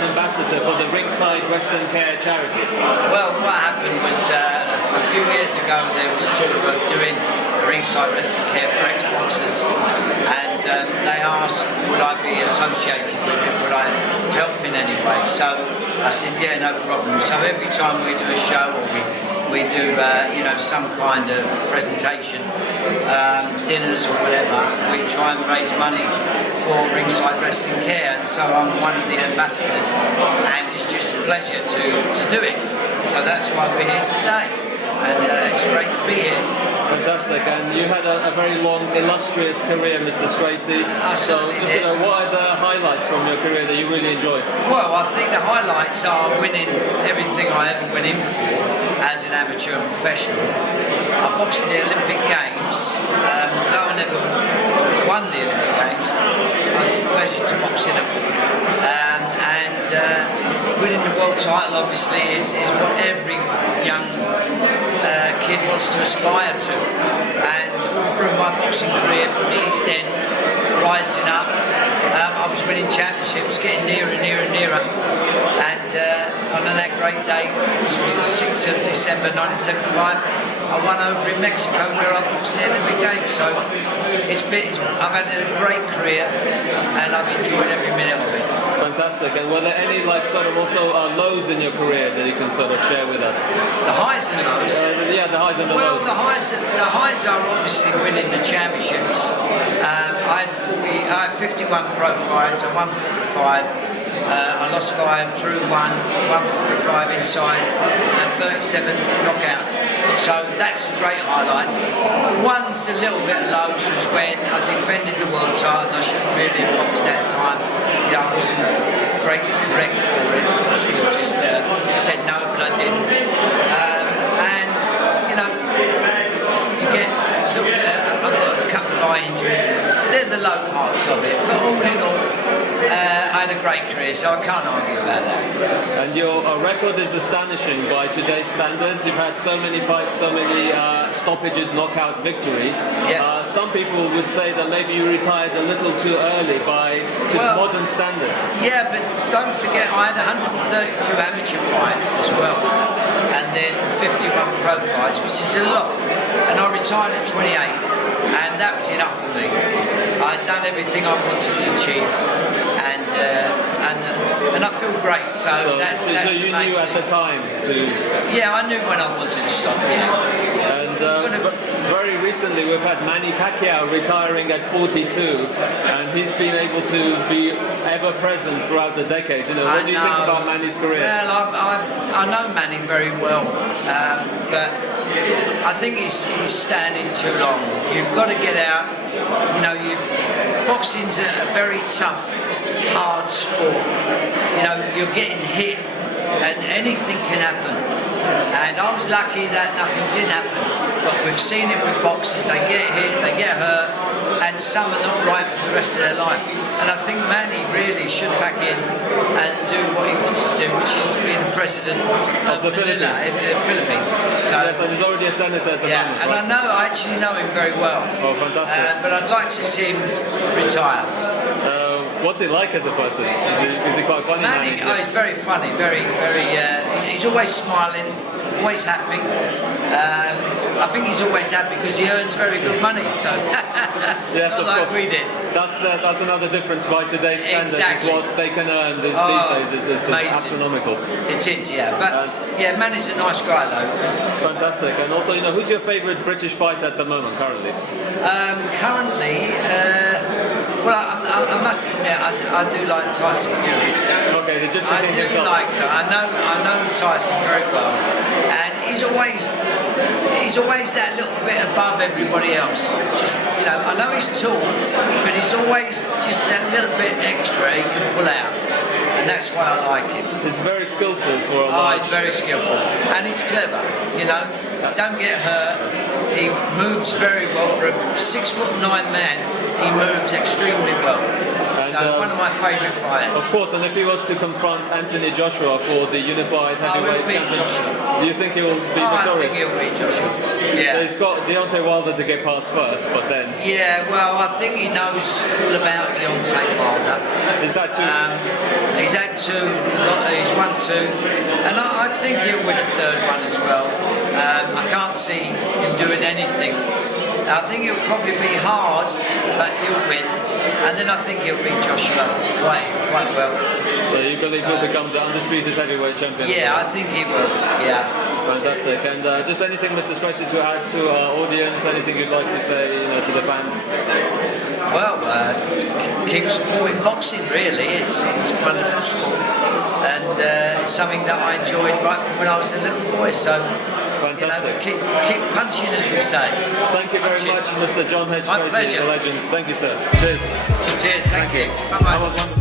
an ambassador for the Ringside Rest and Care charity? Well, what happened was a few years ago there was talk of doing Ringside Rest and Care for ex-boxers, and they asked would I be associated with it, would I help in any way. So I said yeah, no problem. So every time we do a show or we do you know, some kind of presentation, dinners or whatever, we try and raise money for Ringside Rest and Care, and so I'm one of the ambassadors, and it's just a pleasure to do it. So that's why we're here today, and it's great to be here. Fantastic, and you had a very long, illustrious career, Mr. Stracey. So just to know, what are the highlights from your career that you really enjoyed? Well, I think the highlights are winning everything I ever went in for as an amateur and professional. I boxed in the Olympic Games, though I never won the Olympic Games. It was a pleasure to box in them. Winning the world title obviously is what every young kid wants to aspire to. And all through my boxing career from the East End, rising up, I was winning championships, getting nearer and nearer and nearer. And on that great day, which was the 6th of December 1975, I won over in Mexico where I boxed the Olympic Games. So I've had a great career and I've enjoyed every minute of it. Fantastic. And were there any sort of also lows in your career that you can sort of share with us? The highs and lows? Yeah, the highs and the lows. Well, the highs are obviously winning the championships. I had 51 pro fights, I won 45. I lost 5, drew 1, won 45 inside, and 37 knockouts. So that's the great highlights. One's the little bit of lows was when I defended the world title and I shouldn't really have boxed that time. You know, I wasn't greatly correct for it. I should have just said no, but I didn't. And, you know, you get, I've got a couple of eye injuries. They're the low parts of it, but all in all, I had a great career, so I can't argue about that. And your record is astonishing by today's standards. You've had so many fights, so many stoppages, knockout victories. Yes. Some people would say that maybe you retired a little too early to modern standards. Yeah, but don't forget I had 132 amateur fights as well, and then 51 pro fights, which is a lot. And I retired at 28, and that was enough for me. I'd done everything I wanted to achieve, and I feel great. So that's so you knew at the time to... Yeah, I knew when I wanted to stop. Yeah. And very recently we've had Manny Pacquiao retiring at 42, and he's been able to be ever present throughout the decades. You know, what do you think about Manny's career? Well, I know Manny very well, but I think he's standing too long. You've got to get out. You know, boxing's a very tough, hard sport. You know, you're getting hit and anything can happen. And I was lucky that nothing did happen. But we've seen it with boxers, they get hit, they get hurt, and some are not right for the rest of their life. And I think Manny really should back in and do what he wants to do, which is to be the president of the Philippines. So, yes, and he's already a senator at the moment. And right? I actually know him very well. Oh, fantastic. But I'd like to see him retire. What's it like as a person? Is he quite funny? Manny, he's very funny, very, he's always smiling, always happy. I think he's always happy because he earns very good money, so yes, not of like course. we did. That's another difference by today's standards. Exactly. Is what they can earn these days is astronomical. It is, yeah. But yeah, Manny's a nice guy though. Fantastic. And also, you know, who's your favourite British fighter at the moment, currently? Well, I must admit, I do like Tyson Fury. Okay, the Gypsy I King do himself. like I know Tyson very well, and he's always that little bit above everybody else. Just, you know, I know he's tall, but he's always just that little bit extra he can pull out, and that's why I like him. He's very skillful for a large... he's very skillful, and he's clever. You know, don't get hurt. He moves very well for a 6'9" man. He moves extremely well. And, so one of my favourite fighters. Of course, and if he was to confront Anthony Joshua for the unified heavyweight championship, do you think he will be victorious? I think he'll beat Joshua. Yeah. So he's got Deontay Wilder to get past first, but then... Yeah, well, I think he knows all about Deontay Wilder. He's had two... He's had two two, and I think he'll win a third one as well. I can't see him doing anything. I think it'll probably be hard, but he'll win, and then I think he'll beat Joshua quite well. So you believe he'll become the undisputed heavyweight champion? Yeah, I think he will. Yeah. Fantastic. And just anything, Mr. Stracey, to add to our audience? Anything you'd like to say, to the fans? Well, keep supporting boxing. Really, it's wonderful sport, and it's something that I enjoyed right from when I was a little boy. So. Fantastic. Keep punching, as we say. Thank you very much, Mr. John H. My Stracey, pleasure. the legend. Thank you, sir. Cheers. Cheers. Thank you. Bye-bye.